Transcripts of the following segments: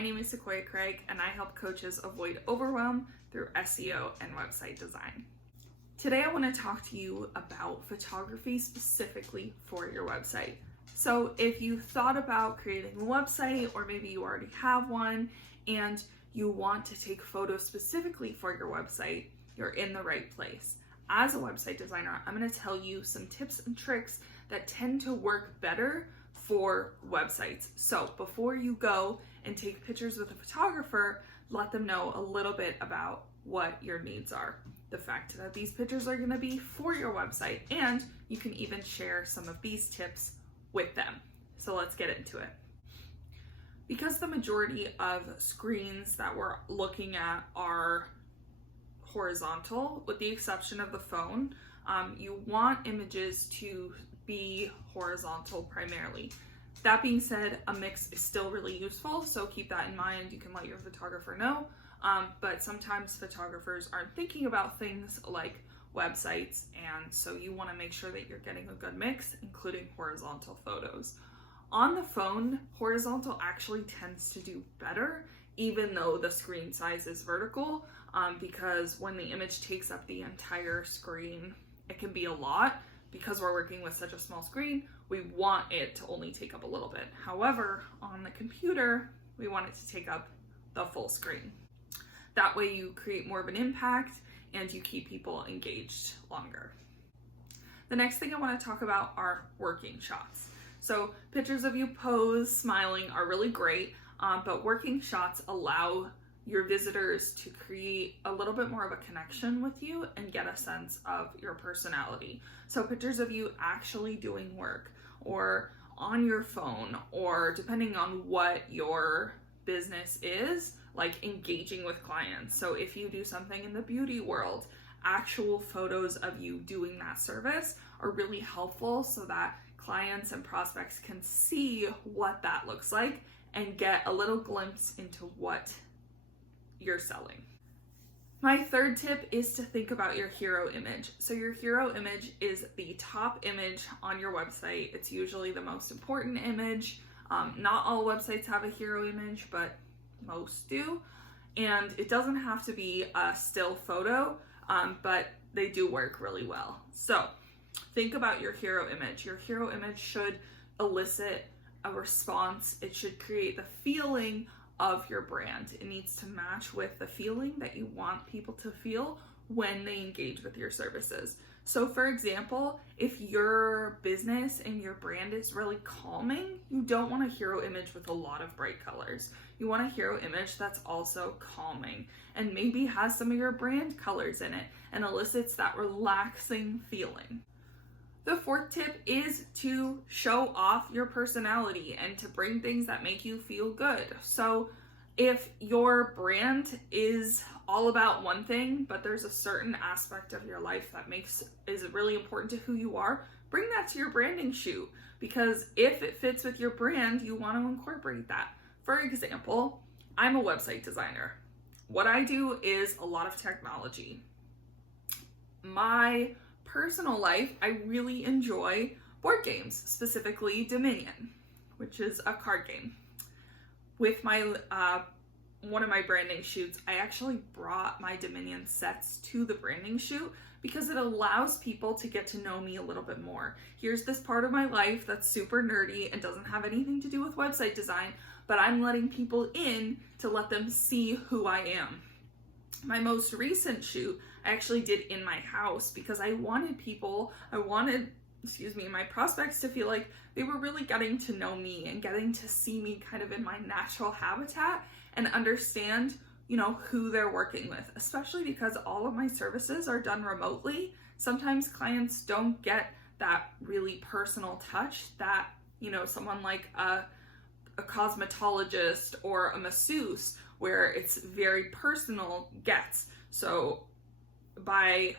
My name is Sequoia Craig, and I help coaches avoid overwhelm through SEO and website design. Today, I want to talk to you about photography specifically for your website. So if you thought about creating a website, or maybe you already have one, and you want to take photos specifically for your website, you're in the right place. As a website designer, I'm going to tell you some tips and tricks that tend to work better for websites. So before you go and take pictures with a photographer, let them know a little bit about what your needs are. The fact that these pictures are going to be for your website, and you can even share some of these tips with them. So let's get into it. Because the majority of screens that we're looking at are horizontal, with the exception of the phone, you want images to be horizontal primarily. That being said, a mix is still really useful, so keep that in mind. You can let your photographer know, but sometimes photographers aren't thinking about things like websites, and so you want to make sure that you're getting a good mix, including horizontal photos. On the phone, horizontal actually tends to do better, even though the screen size is vertical, because when the image takes up the entire screen, it can be a lot. Because we're working with such a small screen, we want it to only take up a little bit. However, on the computer, we want it to take up the full screen. That way you create more of an impact and you keep people engaged longer. The next thing I want to talk about are working shots. So pictures of you pose, smiling are really great, but working shots allow your visitors to create a little bit more of a connection with you and get a sense of your personality. So pictures of you actually doing work, or on your phone, or depending on what your business is, like engaging with clients. So if you do something in the beauty world, actual photos of you doing that service are really helpful so that clients and prospects can see what that looks like and get a little glimpse into what you're selling. My third tip is to think about your hero image. So your hero image is the top image on your website. It's usually the most important image. Not all websites have a hero image, but most do. And it doesn't have to be a still photo, but they do work really well. So think about your hero image. Your hero image should elicit a response. It should create the feeling of your brand. It needs to match with the feeling that you want people to feel when they engage with your services. So for example, if your business and your brand is really calming, you don't want a hero image with a lot of bright colors. You want a hero image that's also calming and maybe has some of your brand colors in it and elicits that relaxing feeling. The fourth tip is to show off your personality and to bring things that make you feel good. So if your brand is all about one thing, but there's a certain aspect of your life that is really important to who you are, bring that to your branding shoot, because if it fits with your brand, you want to incorporate that. For example, I'm a website designer. What I do is a lot of technology. My personal life, I really enjoy board games, specifically Dominion, which is a card game. With my one of my branding shoots, I actually brought my Dominion sets to the branding shoot because it allows people to get to know me a little bit more. Here's this part of my life that's super nerdy and doesn't have anything to do with website design, but I'm letting people in to let them see who I am. My most recent shoot, I actually did in my house because I wanted my prospects to feel like they were really getting to know me and getting to see me kind of in my natural habitat and understand, who they're working with, especially because all of my services are done remotely. Sometimes clients don't get that really personal touch that, someone like a cosmetologist or a masseuse, where it's very personal, gets. So by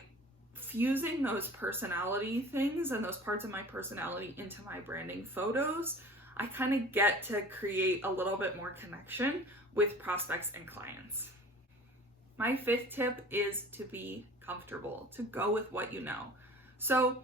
fusing those personality things and those parts of my personality into my branding photos, I kind of get to create a little bit more connection with prospects and clients. My fifth tip is to be comfortable, to go with what you know. So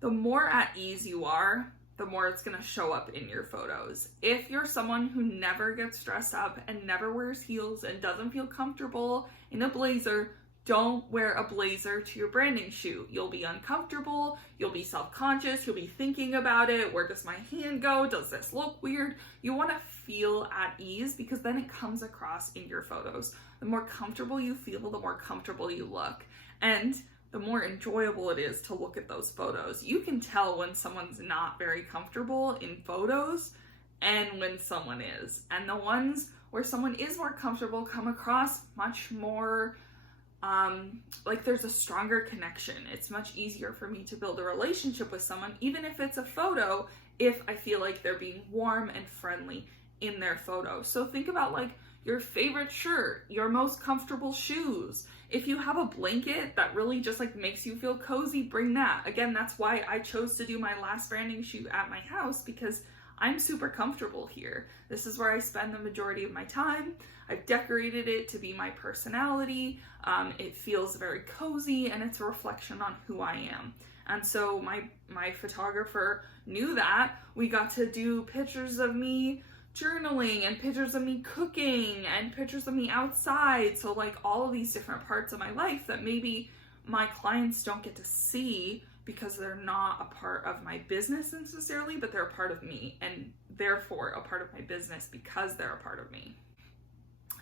the more at ease you are, the more it's going to show up in your photos. If you're someone who never gets dressed up and never wears heels and doesn't feel comfortable in a blazer, don't wear a blazer to your branding shoot. You'll be uncomfortable, you'll be self-conscious, you'll be thinking about it. Where does my hand go? Does this look weird? You want to feel at ease because then it comes across in your photos. The more comfortable you feel, the more comfortable you look. And the more enjoyable it is to look at those photos. You can tell when someone's not very comfortable in photos and when someone is. And the ones where someone is more comfortable come across much more like there's a stronger connection. It's much easier for me to build a relationship with someone, even if it's a photo, if I feel like they're being warm and friendly in their photo. So think about like your favorite shirt, your most comfortable shoes. If you have a blanket that really just like makes you feel cozy, bring that. Again, that's why I chose to do my last branding shoot at my house, because I'm super comfortable here. This is where I spend the majority of my time. I've decorated it to be my personality. It feels very cozy and it's a reflection on who I am. And so my photographer knew that. We got to do pictures of me journaling and pictures of me cooking and pictures of me outside. So like all of these different parts of my life that maybe my clients don't get to see because they're not a part of my business necessarily, but they're a part of me and therefore a part of my business because they're a part of me.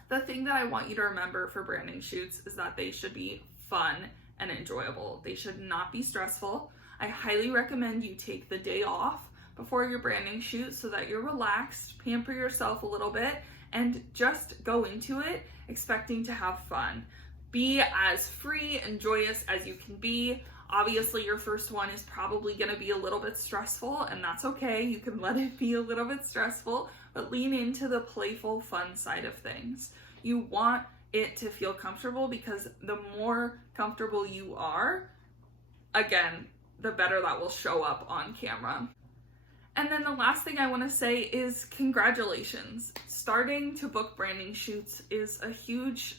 The thing that I want you to remember for branding shoots is that they should be fun and enjoyable. They should not be stressful. I highly recommend you take the day off before your branding shoot so that you're relaxed, pamper yourself a little bit, and just go into it expecting to have fun. Be as free and joyous as you can be. Obviously, your first one is probably going to be a little bit stressful, and that's okay. You can let it be a little bit stressful, but lean into the playful, fun side of things. You want it to feel comfortable because the more comfortable you are, again, the better that will show up on camera. And then the last thing I want to say is congratulations. Starting to book branding shoots is a huge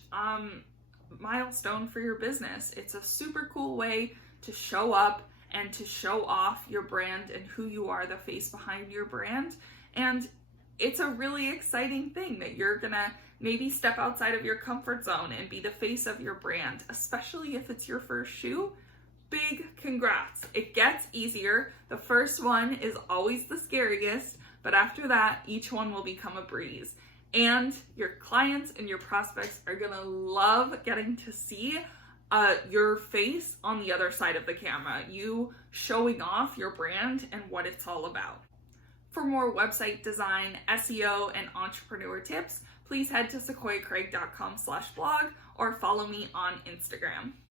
milestone for your business. It's a super cool way to show up and to show off your brand and who you are, the face behind your brand. And it's a really exciting thing that you're gonna maybe step outside of your comfort zone and be the face of your brand, especially if it's your first shoot. Big congrats. It gets easier. The first one is always the scariest, but after that, each one will become a breeze. And your clients and your prospects are gonna love getting to see your face on the other side of the camera, you showing off your brand and what it's all about. For more website design, SEO, and entrepreneur tips, please head to sequoiacraig.com/blog or follow me on Instagram.